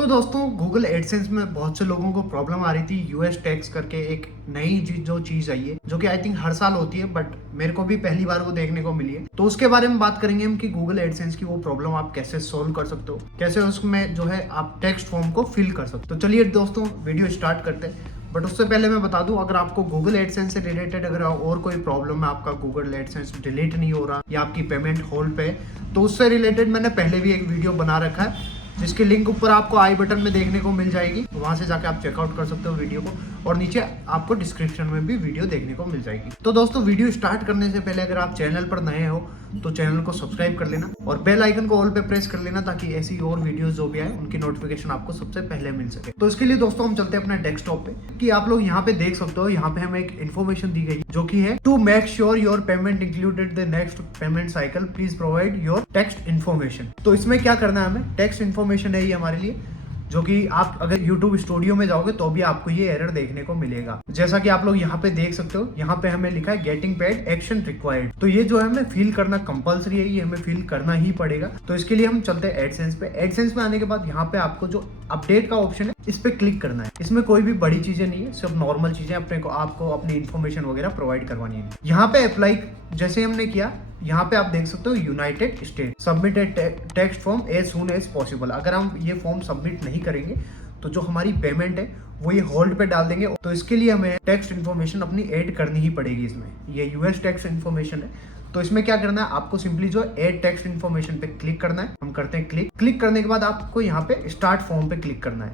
तो दोस्तों Google AdSense में बहुत से लोगों को प्रॉब्लम आ रही थी यूएस टैक्स करके एक नई जो चीज आई है जो कि आई थिंक हर साल होती है, बट मेरे को भी पहली बार वो देखने को मिली है। तो उसके बारे में बात करेंगे हम कि गूगल एडसेंस की वो प्रॉब्लम आप कैसे सोल्व कर सकते हो, कैसे उसमें जो है आप टेक्स्ट फॉर्म को फिल कर सकते हो। तो चलिए दोस्तों वीडियो स्टार्ट करते हैं। बट उससे पहले मैं बता दूं, अगर आपको गूगल एडसेंस से रिलेटेड अगर और कोई प्रॉब्लम है, आपका गूगल एडसेंस डिलीट नहीं हो रहा या आपकी पेमेंट होल्ड पे, तो उससे रिलेटेड मैंने पहले भी एक वीडियो बना रखा है जिसकी लिंक ऊपर आपको आई बटन में देखने को मिल जाएगी। वहां से जाके आप चेकआउट कर सकते हो वीडियो को, और नीचे आपको डिस्क्रिप्शन में भी वीडियो देखने को मिल जाएगी। तो दोस्तों वीडियो स्टार्ट करने से पहले अगर आप चैनल पर नए हो तो चैनल को सब्सक्राइब कर लेना और बेल आइकन को ऑल पे प्रेस कर लेना ताकि ऐसी और वीडियोस जो भी आए उनकी नोटिफिकेशन आपको सबसे पहले मिल सके। तो इसके लिए दोस्तों हम चलते हैं अपने डेस्कटॉप पे कि आप लोग यहाँ पे देख सकते हो, यहाँ पे हमें एक इन्फॉर्मेशन दी गई जो कि है to make sure your payment included the next payment cycle please provide your text information. तो इसमें क्या करना है, हमें टेक्स्ट इन्फॉर्मेशन है ये हमारे लिए, जो कि आप अगर YouTube स्टूडियो में जाओगे तो भी आपको ये एरर देखने को मिलेगा। जैसा कि आप लोग यहाँ पे देख सकते हो, यहाँ पे हमें लिखा है गेटिंग पेड एक्शन रिक्वायर्ड। तो ये जो है हमें फिल करना कंपलसरी है, ये हमें फिल करना ही पड़ेगा। तो इसके लिए हम चलते हैं एडसेंस पे। एडसेंस में आने के बाद यहाँ पे आपको जो अपडेट का ऑप्शन है इस पे क्लिक करना है। इसमें कोई भी बड़ी चीजें नहीं है, सिर्फ नॉर्मल चीजें अपने को आपको अपनी इन्फॉर्मेशन वगैरह प्रोवाइड करवानी है। यहाँ पे अप्लाई जैसे हमने किया, यहाँ पे आप देख सकते हो United State submitted text form as soon as possible. अगर हम ये फॉर्म सबमिट नहीं करेंगे तो जो हमारी पेमेंट है वो ये होल्ड पे डाल देंगे। तो इसके लिए हमें टेक्स्ट इन्फॉर्मेशन अपनी ऐड करनी ही पड़ेगी। इसमें ये यूएस टेक्स्ट इन्फॉर्मेशन है, तो इसमें क्या करना है, आपको सिंपली जो ऐड टेक्स्ट इन्फॉर्मेशन पे क्लिक करना है। हम करते हैं क्लिक। क्लिक करने के बाद आपको यहाँ पे स्टार्ट फॉर्म पे क्लिक करना है।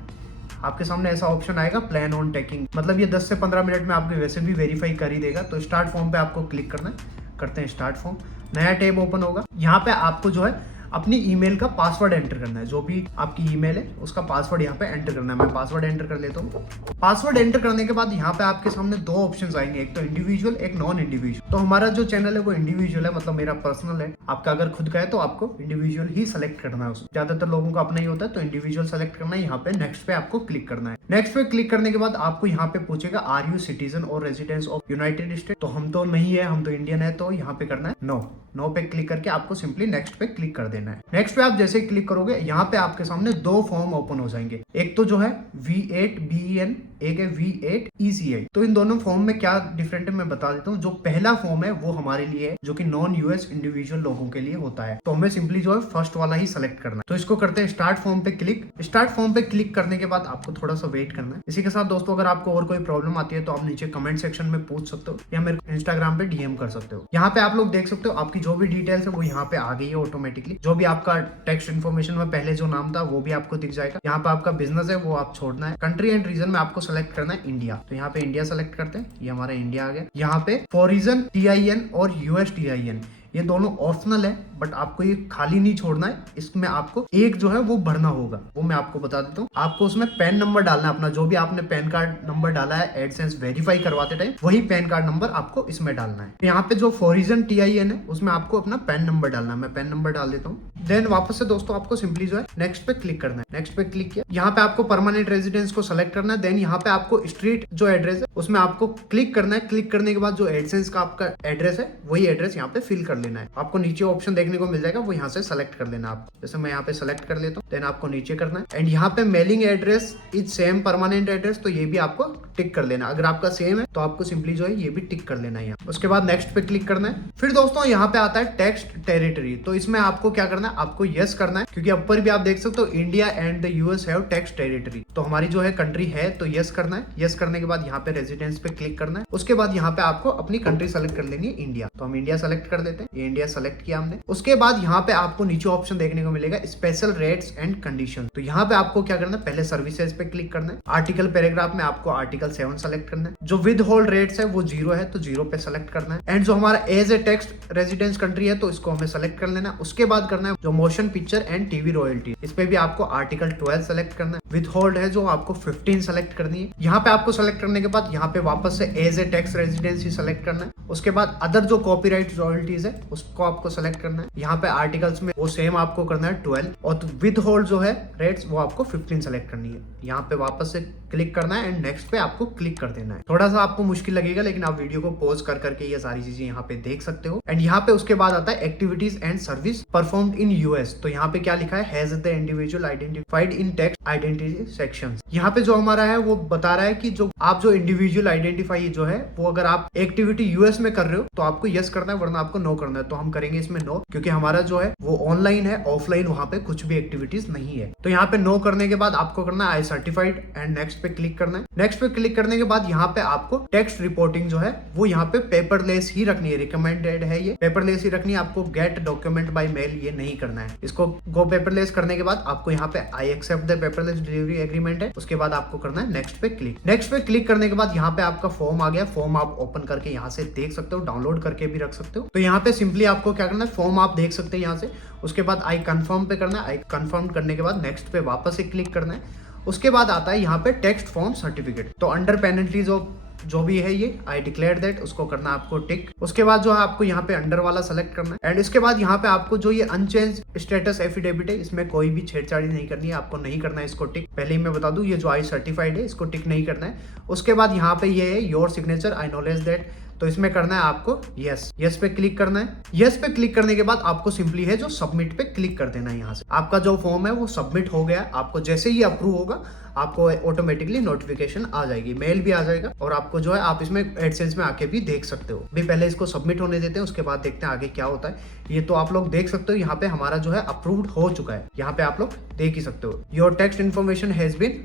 आपके सामने ऐसा ऑप्शन आएगा प्लान ऑन टेकिंग, मतलब ये 10 से 15 मिनट में आपके वैसे भी वेरीफाई कर ही देगा। तो स्टार्ट फॉर्म पे आपको क्लिक करना है। करते हैं स्टार्ट फॉर्म। नया टैब ओपन होगा। यहाँ पे आपको जो है अपनी ईमेल का पासवर्ड एंटर करना है। जो भी आपकी ईमेल है उसका पासवर्ड यहाँ पे एंटर करना है। मैं पासवर्ड एंटर कर लेता हूँ। पासवर्ड एंटर करने के बाद यहाँ पे आपके सामने दो ऑप्शंस आएंगे, एक तो इंडिविजुअल, एक नॉन इंडिविजुअल। तो हमारा जो चैनल है वो इंडिविजुअल है, मतलब मेरा पर्सनल है। आपका अगर खुद का है तो आपको इंडिविजुअल ही सेलेक्ट करना है। उसमें ज्यादातर लोगों का अपना ही होता है, तो इंडिविजुअल सेलेक्ट करना है। यहाँ पे नेक्स्ट पे आपको क्लिक करना है। नेक्स्ट पे क्लिक करने के बाद आपको यहाँ पे पूछेगा आर यू सिटीजन और रेजिडेंस ऑफ यूनाइटेड स्टेट। तो हम तो नहीं है, हम तो इंडियन है, तो यहाँ पे करना है नो। नो पे क्लिक करके आपको सिंपली नेक्स्ट पे क्लिक कर देना है। नेक्स्ट पे आप जैसे ही क्लिक करोगे यहाँ पे आपके सामने दो फॉर्म ओपन हो जाएंगे। एक तो जो है V8 BEN, एक है V8 ECI। तो इन दोनों फॉर्म में क्या डिफरेंट है मैं बता देता हूँ। जो पहला फॉर्म है वो हमारे लिए है, जो कि नॉन यूएस इंडिविजुअल लोगों के लिए होता है। तो हमें सिंपली जो है फर्स्ट वाला ही सिलेक्ट करना है। तो इसको करते हैं स्टार्ट फॉर्म पे क्लिक। स्टार्ट फॉर्म पे क्लिक करने के बाद आपको थोड़ा सा वेट करना है। इसी के साथ दोस्तों अगर आपको और कोई प्रॉब्लम आती है तो आप नीचे कमेंट सेक्शन में पूछ सकते हो या मेरे इंस्टाग्राम पे DM कर सकते हो। यहाँ पे आप लोग देख सकते हो आपकी जो भी डिटेल्स है वो यहाँ पे आ गई है ऑटोमेटिकली। जो भी आपका टेक्स्ट इन्फॉर्मेशन में पहले जो नाम था वो भी आपको दिख जाएगा। यहाँ पे आपका बिजनेस है वो आप छोड़ना है। कंट्री एंड रीजन में आपको सेलेक्ट करना है इंडिया। तो यहाँ पे इंडिया सेलेक्ट करते हैं। ये हमारा इंडिया आ गया। यहाँ पे फॉर रीजन TIN और US TIN ये दोनों ऑप्शनल है, बट आपको ये खाली नहीं छोड़ना है। इसमें आपको एक जो है वो भरना होगा, वो मैं आपको बता देता हूँ। आपको उसमें पैन नंबर डालना है अपना, जो भी आपने पैन कार्ड नंबर डाला है एडसेंस वेरीफाई करवाते टाइम, वही पैन कार्ड नंबर आपको इसमें डालना है। यहाँ पे जो फॉरिजन TIN है उसमें आपको अपना पैन नंबर डालना है। मैं पैन नंबर डाल देता हूँ। देन वापस से दोस्तों आपको सिंपली जो है नेक्स्ट पे क्लिक करना है। नेक्स्ट पे क्लिक किया। यहाँ पे आपको परमानेंट रेजिडेंस को सेलेक्ट करना है। देन यहाँ पे आपको स्ट्रीट जो एड्रेस है उसमें आपको क्लिक करना है। क्लिक करने के बाद जो एडसेंस का आपका एड्रेस है वही एड्रेस यहाँ पे फिल कर लेना है। आपको नीचे ऑप्शन देखने को मिल जाएगा, वो यहाँ से सेलेक्ट कर लेना आप। जैसे मैं यहाँ पे सेलेक्ट कर लेता हूँ। देन आपको नीचे करना है एंड यहाँ पे mailing address is same permanent address, तो ये भी आपको टिक कर लेना। अगर आपका सेम है तो आपको सिंपली जो है ये भी टिक कर लेना है यहाँ। उसके बाद नेक्स्ट पे क्लिक करना है। फिर दोस्तों यहाँ पे आता है टेक्स्ट टेरिटरी। तो इसमें आपको क्या करना है, आपको यस करना है, क्योंकि ऊपर भी आप देख सकते हो India and the US have text territory. तो हमारी जो है कंट्री है, तो यस करना है। यस करने के बाद यहाँ पे रेजिडेंस पे क्लिक करना है। उसके बाद यहाँ पे आपको अपनी कंट्री सेलेक्ट कर लेंगे इंडिया। तो हम इंडिया सेलेक्ट कर देते हैं। ये इंडिया सेलेक्ट किया हमने। उसके बाद यहाँ पे आपको नीचे ऑप्शन देखने को मिलेगा स्पेशल रेट्स एंड कंडीशन। तो यहाँ पे आपको क्या करना है, पहले सर्विसेज पे क्लिक करना है। आर्टिकल पैराग्राफ में आपको आर्टिकल 7 सेलेक्ट करना है। जो विद होल्ड रेट्स है वो 0 है, तो 0 पे सेलेक्ट करना है। एंड जो हमारा as a text residence country है तो इसको हमें सेलेक्ट कर लेना है। उसके बाद करना है जो motion picture and TV royalty, इस पे भी आपको आर्टिकल 12 सेलेक्ट करना है। विद होल्ड है जो आपको 15 सेलेक्ट करनी है। यहाँ पे आपको सेलेक्ट करने के बाद यहाँ पे वापस से as a tax residency select करना है। उसके बाद अदर जो कॉपीराइट रॉयल्टीज है उसको आपको सेलेक्ट करना है। यहाँ पे आर्टिकल्स में वो सेम आपको करना है 12, और विद होल्ड जो है रेट्स वो आपको 15 सेलेक्ट करनी है। यहाँ पे वापस से क्लिक करना है एंड नेक्स्ट पे आपको क्लिक कर देना है। थोड़ा सा आपको मुश्किल लगेगा, लेकिन आप वीडियो को पॉज कर करके ये सारी चीजें यहाँ पे देख सकते हो। एंड यहाँ पे उसके बाद आता है activities and service performed in US। तो यहाँ पे क्या लिखा है, has the individual identified in text identity identity section. यहाँ पे जो हमारा है वो बता रहा है कि जो आप जो इंडिविजुअल आइडेंटिफाई जो है वो अगर आप एक्टिविटी यूएस में कर रहे हो तो आपको यस करना है, वरना आपको नो करना है। तो हम करेंगे इसमें नो, क्योंकि हमारा जो है वो ऑनलाइन है, ऑफलाइन वहां पे कुछ भी एक्टिविटीज नहीं है। तो यहाँ पे नो करने के बाद आपको करना है आई सर्टिफाइड एंड नेक्स्ट पे क्लिक करना है। नेक्स्ट पे क्लिक करने के बाद यहाँ पे आपको टेक्स्ट रिपोर्टिंग जो है वो यहाँ पे पेपरलेस ही रखनी है, रिकमेंडेड है ये पेपरलेस ही रखनी है। आपको गेट डॉक्यूमेंट बाय मेल ये नहीं करना है। इसको गो पेपरलेस करने के बाद आपको यहाँ पे I accept the paperless delivery agreement है, उसके बाद आपको करना है नेक्स्ट पे क्लिक। नेक्स्ट पे क्लिक करने के बाद यहाँ पे आपका फॉर्म आ गया। फॉर्म आप ओपन करके यहाँ से देख सकते हो, डाउनलोड करके भी रख सकते हो। तो यहाँ पे सिंपली आपको क्या करना है, फॉर्म आप देख सकते हैं यहाँ से। उसके बाद आई कंफर्म पे करना है। आई कंफर्म करने के बाद नेक्स्ट पे वापस से क्लिक करना है। उसके बाद आता है यहाँ पे टेक्स्ट फॉर्म सर्टिफिकेट। तो अंडर पेनल्टीज ऑफ जो भी है ये आई डिक्लेयर दैट, उसको करना है आपको टिक। उसके बाद जो है आपको यहाँ पे अंडर वाला सेलेक्ट करना है एंड इसके बाद यहाँ पे आपको जो ये अनचेंज स्टेटस एफिडेविट है इसमें कोई भी छेड़छाड़ी नहीं करनी है, आपको नहीं करना है इसको टिक। पहले ही मैं बता दूं ये जो आई सर्टिफाइड है इसको टिक नहीं करना है। उसके बाद यहाँ पे ये है your signature I knowledge that, तो इसमें करना है आपको यस। यस पे क्लिक करना है। यस पे क्लिक करने के बाद आपको सिंपली है जो सबमिट पे क्लिक कर देना है। यहाँ से आपका जो फॉर्म है वो सबमिट हो गया। आपको जैसे ही अप्रूव होगा आपको ऑटोमेटिकली नोटिफिकेशन आ जाएगी, मेल भी आ जाएगा और आपको जो है आप इसमें एडसेंस में आके भी देख सकते हो। भी पहले इसको सबमिट होने देते हैं, उसके बाद देखते हैं आगे क्या होता है। ये तो आप लोग देख सकते हो यहाँ पे हमारा जो है अप्रूव्ड हो चुका है। यहाँ पे आप लोग देख ही सकते हो your text information has been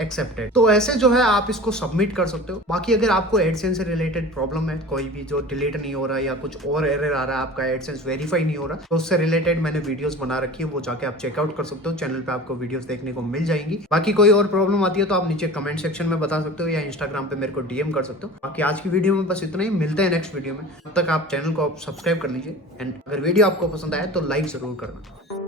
accepted. तो ऐसे जो है आप इसको सबमिट कर सकते हो। बाकी अगर आपको एडसेंस से रिलेटेड प्रॉब्लम है, कोई भी जो डिलीट नहीं हो रहा या कुछ और एरर आ रहा है, आपका एडसेंस वेरीफाई नहीं हो रहा, तो उससे रिलेटेड मैंने वीडियोस बना रखी है, वो जाके आप चेकआउट कर सकते हो। चैनल पे आपको वीडियोस देखने को मिल जाएंगी। बाकी कोई और प्रॉब्लम आती है तो आप नीचे कमेंट सेक्शन में बता सकते हो या इंस्टाग्राम पे मेरे को डीएम कर सकते हो। बाकी आज की वीडियो में बस इतना ही, मिलते हैं नेक्स्ट वीडियो में। तब तक आप चैनल को सब्सक्राइब कर लीजिए एंड अगर वीडियो आपको पसंद आया तो लाइक जरूर करना।